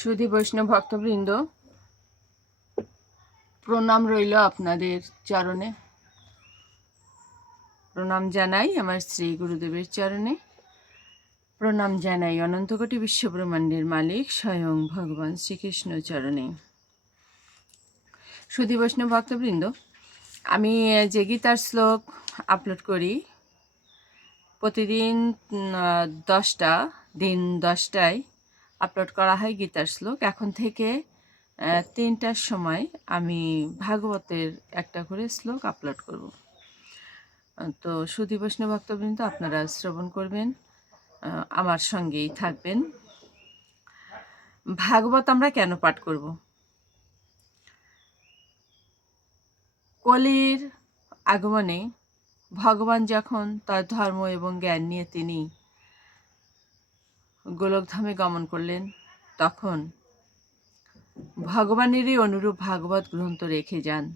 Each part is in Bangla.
সুধী বৈষ্ণব ভক্তবৃন্দ, প্রণাম রইল আপনাদের চরণে। প্রণাম জানাই আমার শ্রী গুরুদেবের চরণে। প্রণাম জানাই অনন্তকোটি বিশ্বব্রহ্মাণ্ডের মালিক স্বয়ং ভগবান শ্রীকৃষ্ণ চরণে। সুধী বৈষ্ণব ভক্তবৃন্দ, আমি যে গীতার শ্লোক আপলোড করি, প্রতিদিন দশটা, দিন দশটায় আপলোড করা হয় গীতার শ্লোক। এখন থেকে তিনটার সময় আমি ভাগবতের একটা করে শ্লোক আপলোড করব। তো সুধী বৈষ্ণব ভক্তবৃন্দ, আপনারা শ্রবণ করবেন আমার সঙ্গেই থাকবেন। ভাগবত আমরা কেন পাঠ করব? কলির আগমনে ভগবান যখন তার ধর্ম এবং জ্ঞান নিয়ে তিনি গোলকধামে গমন করলেন। তখন ভগবানেরই অনুরূপ ভাগবত গ্রন্থ রেখে যান।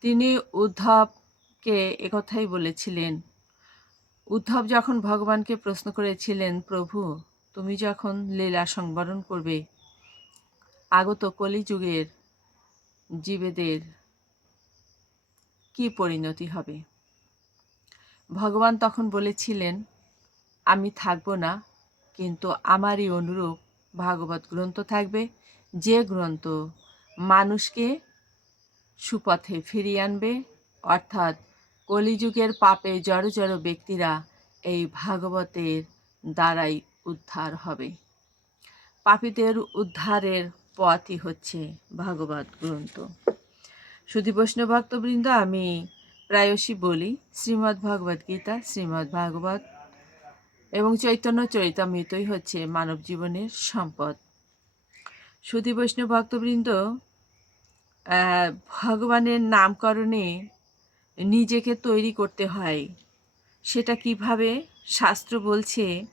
তিনি উদ্ধবকে একথাই বলেছিলেন, উদ্ধব যখন ভগবানকে প্রশ্ন করেছিলেন, প্রভু, তুমি যখন লীলা সংবরণ করবে, আগত কলিযুগের জীবেদের কি পরিণতি হবে? ভগবান তখন বলেছিলেন, আমি থাকব না কিন্তু আমারই অনুরূপ ভাগবত গ্রন্থ থাকবে। যে গ্রন্থ মানুষকে সুপথে ফিরিয়ে আনবে, অর্থাৎ কলিযুগের পাপে জড়ো জড়ো ব্যক্তিরা এই ভাগবতের দ্বারাই উদ্ধার হবে। পাপীদের উদ্ধারের পথই হচ্ছে ভাগবত গ্রন্থ। সুধী বৈষ্ণব ভক্তবৃন্দ, আমি প্রায়শই বলি, শ্রীমদ্ ভগবদ গীতা, শ্রীমদ্ ভাগবত এবং চৈতন্য চরিতামৃতই হচ্ছে মানব জীবনের সম্পদ। সুধী বৈষ্ণব ভক্তবৃন্দ ভগবানের নামকরণে নিজেকে তৈরি করতে হয়। সেটা কীভাবে? শাস্ত্র বলছে,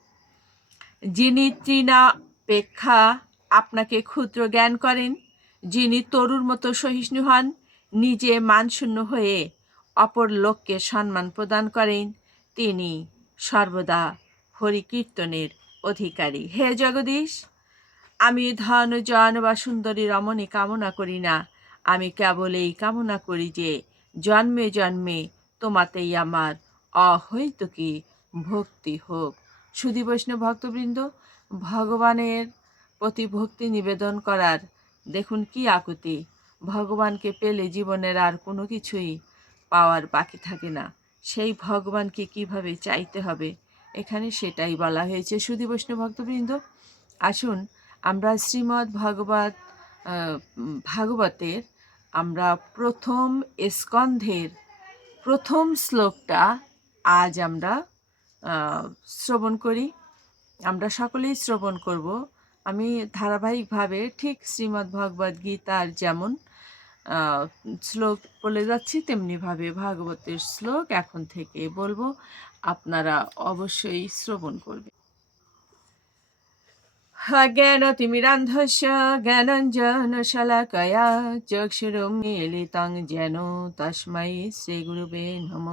যিনি তৃণাপেক্ষা আপনাকে ক্ষুদ্র জ্ঞান করেন, যিনি তরুর মতো সহিষ্ণু হন, নিজে মানশূন্য হয়ে অপর লোককে সম্মান প্রদান করেন, তিনি সর্বদা হরিকীর্তনের অধিকারী। হে জগদীশ, আমি ধন, জন বা সুন্দরী রমণী কামনা করি না। আমি কেবল এই কামনা করি যে জন্মে জন্মে তোমাতেই আমার অহৈতুকী ভক্তি হোক। সুধী বৈষ্ণব ভক্তবৃন্দ, ভগবানের প্রতি ভক্তি নিবেদন করার দেখুন কি আকুতি। ভগবানকে পেলে জীবনের আর কোনো কিছুই পাওয়ার বাকি থাকে না। সেই ভগবানকে কীভাবে চাইতে হবে? এখানে সেটাই বলা হয়েছে। সুধী বৈষ্ণব ভক্তবৃন্দ, আসুন আমরা শ্রীমদ্ ভগবত ভাগবতের আমরা প্রথম স্কন্ধের প্রথম শ্লোকটা আজ আমরা শ্রবণ করি। আমরা সকলেই শ্রবণ করব। আমি ধারাবাহিকভাবে ঠিক শ্রীমদ্ গীতার যেমন শ্লোক বলে যাচ্ছি তেমনিভাবে ভাগবতের শ্লোক এখন থেকে বলব। আপনারা অবশ্যই শ্রবণ করবেন। জ্ঞানতিমিরান্ধস্য জ্ঞানঞ্জনশলাকয়া চক্ষুরুন্মিলিतं যেন তস্मै শ্রীগুরুবে নম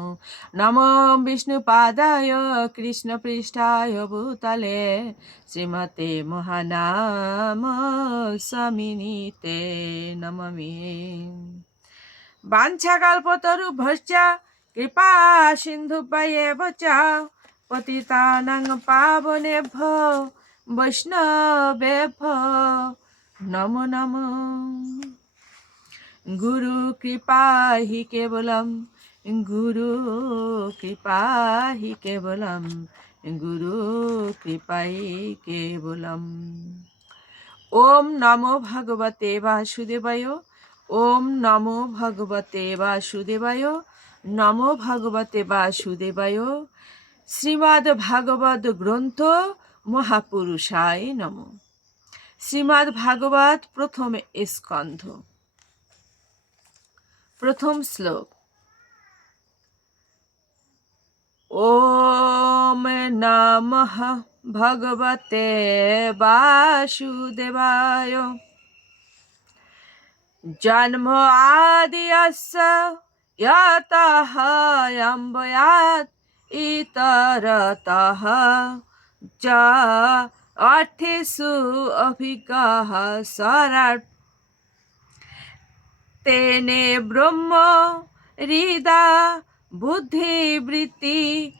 নম বিষ্ণুপাদায় কৃষ্ণপৃষ্ঠায় ভূতলে শ্রীমতে মহানাম স্বামিনীতে নমামি বাঞ্ছাকল্পতরুভশ্চ কৃপা সিন্ধুভ্যেব চ পতিতানাং পাবনেভ্যো বৈষ্ণবেভ্য নম নম গুরু কৃপা হি কেবলম গুরু কৃপা হি কেবলম গুরু কৃপাই কেবলম ওম নমো ভগবতে বাসুদেবায় ওম নমো ভগবতে বাসুদেবায় নমো ভগবতে বাসুদেবায় শ্রীমদ্ ভাগবত গ্রন্থ মহাপুরুষায় নম। শ্রীমদ্ ভাগবত প্রথম স্কন্ধ। প্রথম শ্লোক। ওম নমঃ ভগবতে বাসুদেবায়। জন্ম আদিয়স্য यतः যা অর্থে সু অভিজ্ঞ সরার। তেনে ব্রহ্ম, হৃদা, বুদ্ধি, বৃত্তি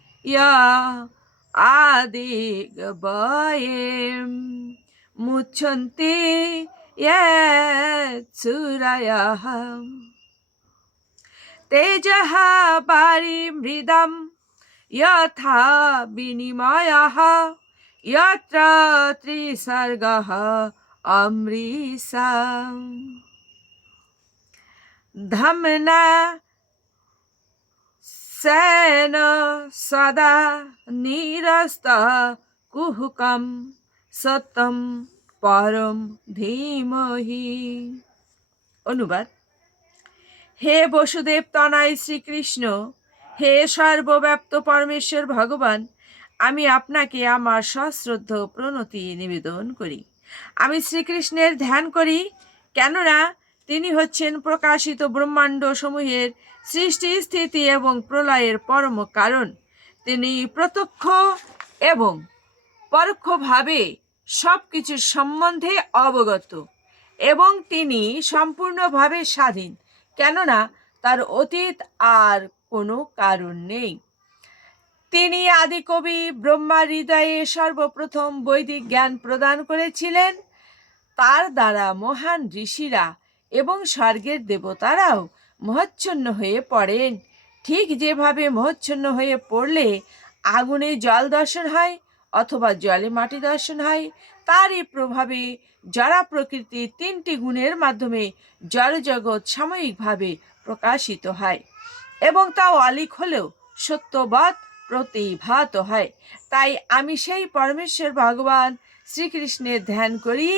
আদি বয়ে। মুচ্ছন্তি চুরায় তেজ পারি মৃদম यथा विनिमयः यत्र त्रिसर्गः अमृषा धम्ना सेन सदा निरस्तः कुहुकं সত্যম পরম ধীমহি অনুবাদ হে বসুদেব তনয় শ্রীকৃষ্ণ হে সর্বব্যাপ্ত পরমেশ্বর ভগবান, আমি আপনাকে আমার সশ্রদ্ধ প্রণতি নিবেদন করি। আমি শ্রীকৃষ্ণের ধ্যান করি, কেননা তিনি হচ্ছেন প্রকাশিত ব্রহ্মাণ্ড সমূহের সৃষ্টি, স্থিতি এবং প্রলয়ের পরম কারণ। তিনি প্রত্যক্ষ এবং পরোক্ষভাবে সব কিছুর সম্বন্ধে অবগত এবং তিনি সম্পূর্ণভাবে স্বাধীন, কেননা তার অতীত আর কোনো কারণ নেই। তিনি আদিকবি ব্রহ্মা হৃদয়ে সর্বপ্রথম বৈদিক জ্ঞান প্রদান করেছিলেন। তার দ্বারা মহান ঋষিরা এবং স্বর্গের দেবতারাও মহচ্ছন্ন হয়ে পড়েন। ঠিক যেভাবে মহচ্ছন্ন হয়ে পড়লে আগুনে জল দর্শন হয় অথবা জলে মাটি দর্শন হয়, তারই প্রভাবে জড়া প্রকৃতির তিনটি গুণের মাধ্যমে জড়জগৎ সাময়িকভাবে প্রকাশিত হয়। এবং তা অলিক হলেও সত্যবাদ প্রতিভাত হয়। তাই আমি সেই পরমেশ্বর ভগবান শ্রীকৃষ্ণের ধ্যান করি,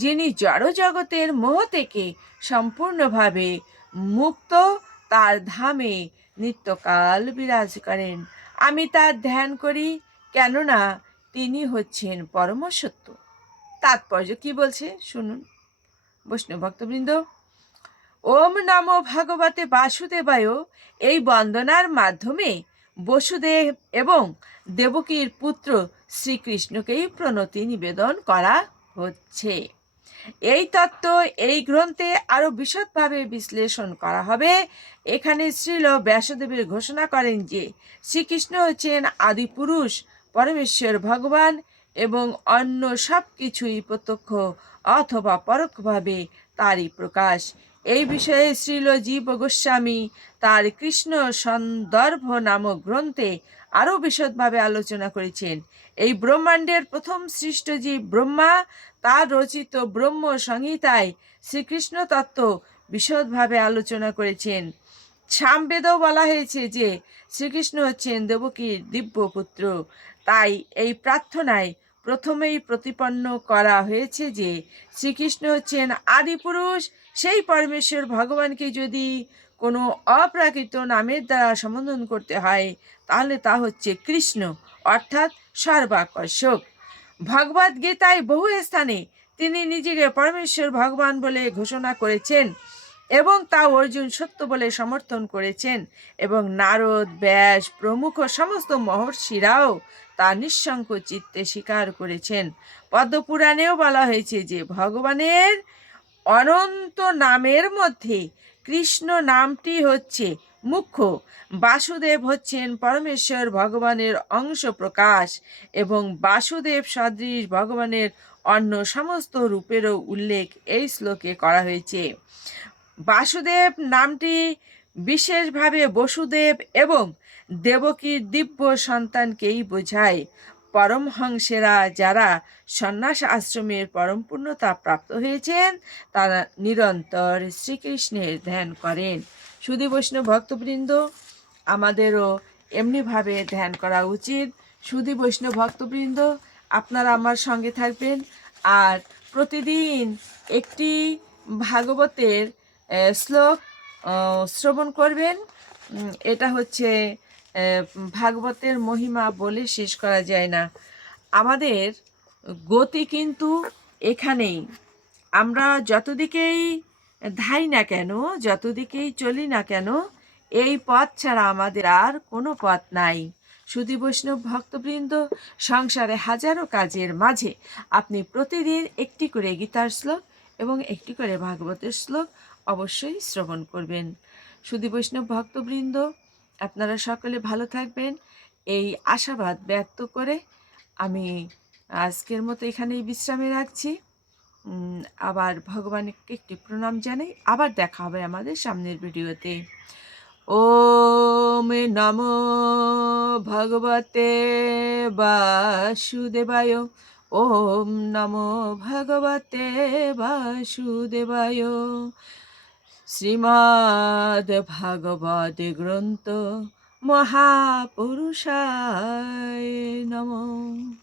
যিনি জড় জগতের মোহ থেকে সম্পূর্ণভাবে মুক্ত, তার ধামে নিত্যকাল বিরাজ করেন। আমি তার ধ্যান করি, কেননা তিনি হচ্ছেন পরম সত্য তাৎপর্য কি বলছে? শুনুন। বৈষ্ণব ভক্তবৃন্দ ওম নম ভগবতে বাসুদেবায়। এই বন্দনার মাধ্যমে বসুদেব এবং দেবকীর পুত্র শ্রীকৃষ্ণকেই প্রণতি নিবেদন করা হচ্ছে। এই তত্ত্ব এই গ্রন্থে আরও বিশদভাবে বিশ্লেষণ করা হবে। এখানে শ্রীল ব্যাসদেবের ঘোষণা করেন যে, শ্রীকৃষ্ণ হচ্ছেন আদিপুরুষ পরমেশ্বর ভগবান এবং অন্য সব কিছুই প্রত্যক্ষ অথবা পরোক্ষভাবে তারই প্রকাশ। এই বিষয়ে শ্রীল জীব গোস্বামী তার কৃষ্ণ সন্দর্ভ নামক গ্রন্থে আরও বিশদভাবে আলোচনা করেছেন। এই ব্রহ্মাণ্ডের প্রথম সৃষ্ট জীব ব্রহ্মা, তার রচিত ব্রহ্ম সংহিতায় শ্রীকৃষ্ণ তত্ত্ব বিশদভাবে আলোচনা করেছেন। সামবেদও বলা হয়েছে যে শ্রীকৃষ্ণ হচ্ছেন দেবকীর দিব্য পুত্র। তাই এই প্রার্থনায় প্রথমেই প্রতিপন্ন করা হয়েছে যে শ্রীকৃষ্ণ হচ্ছেন আদিপুরুষ সেই পরমেশ্বর ভগবানকে যদি কোনো অপ্রাকৃত নামের দ্বারা সম্বোধন করতে হয়, তাহলে তা হচ্ছে কৃষ্ণ, অর্থাৎ সর্বাকর্ষক। ভগবদ গীতায় বহু স্থানে তিনি নিজেকে পরমেশ্বর ভগবান বলে ঘোষণা করেছেন এবং তা অর্জুন সত্য বলে সমর্থন করেছেন এবং নারদ, ব্যাস, প্রমুখ সমস্ত মহর্ষিরাও তা নিঃসংক চিত্তে স্বীকার করেছেন। পদ্মপুরাণেও বলা হয়েছে যে ভগবানের অনন্ত নামের মধ্যে কৃষ্ণ নামটি হচ্ছে মুখ্য। বাসুদেব হচ্ছেন পরমেশ্বর ভগবানের অংশ প্রকাশ এবং বাসুদেব সদৃশ ভগবানের অন্য সমস্ত রূপেরও উল্লেখ এই শ্লোকে করা হয়েছে। বাসুদেব নামটি বিশেষভাবে বসুদেব এবং দেবকীর দিব্য সন্তানকেই বোঝায়। পরমহংসেরা যারা সন্ন্যাস আশ্রমের পরমপূর্ণতা প্রাপ্ত হয়েছেন, তারা নিরন্তর শ্রীকৃষ্ণের ধ্যান করেন। সুদী বৈষ্ণব ভক্তবৃন্দ, আমাদেরও এমনিভাবে ধ্যান করা উচিত। সুদী বৈষ্ণব ভক্তবৃন্দ, আপনারা আমার সঙ্গে থাকবেন। আর প্রতিদিন একটি ভাগবতের শ্লোক শ্রবণ করবেন। এটা হচ্ছে ভাগবতের মহিমা বলে শেষ করা যায় না। আমাদের গতি কিন্তু এখানেই। আমরা যতদিকেই ধাই না কেন, যতদিকেই চলি না কেন, এই পথ ছাড়া আমাদের আর কোনো পথ নাই। সুদী বৈষ্ণব ভক্তবৃন্দ, সংসারে হাজারো কাজের মাঝে আপনি প্রতিদিন একটি করে গীতার শ্লোক এবং একটি করে ভাগবতের শ্লোক অবশ্যই শ্রবণ করবেন। সুদী বৈষ্ণব ভক্তবৃন্দ আপনারা সকলে ভালো থাকবেন। এই আশাবাদ ব্যক্ত করে আমি আজকের মতো এখানেই বিশ্রামে রাখছি। আবার ভগবানকে একটি প্রণাম জানাই। আবার দেখা হবে আমাদের সামনের ভিডিওতে। ওম নমো ভগবতে বাসুদেবায়। ওম নমো ভগবতে বাসুদেবায়। শ্রীমদ্ ভাগবত গ্রন্থ মহাপুরুষায় নমঃ।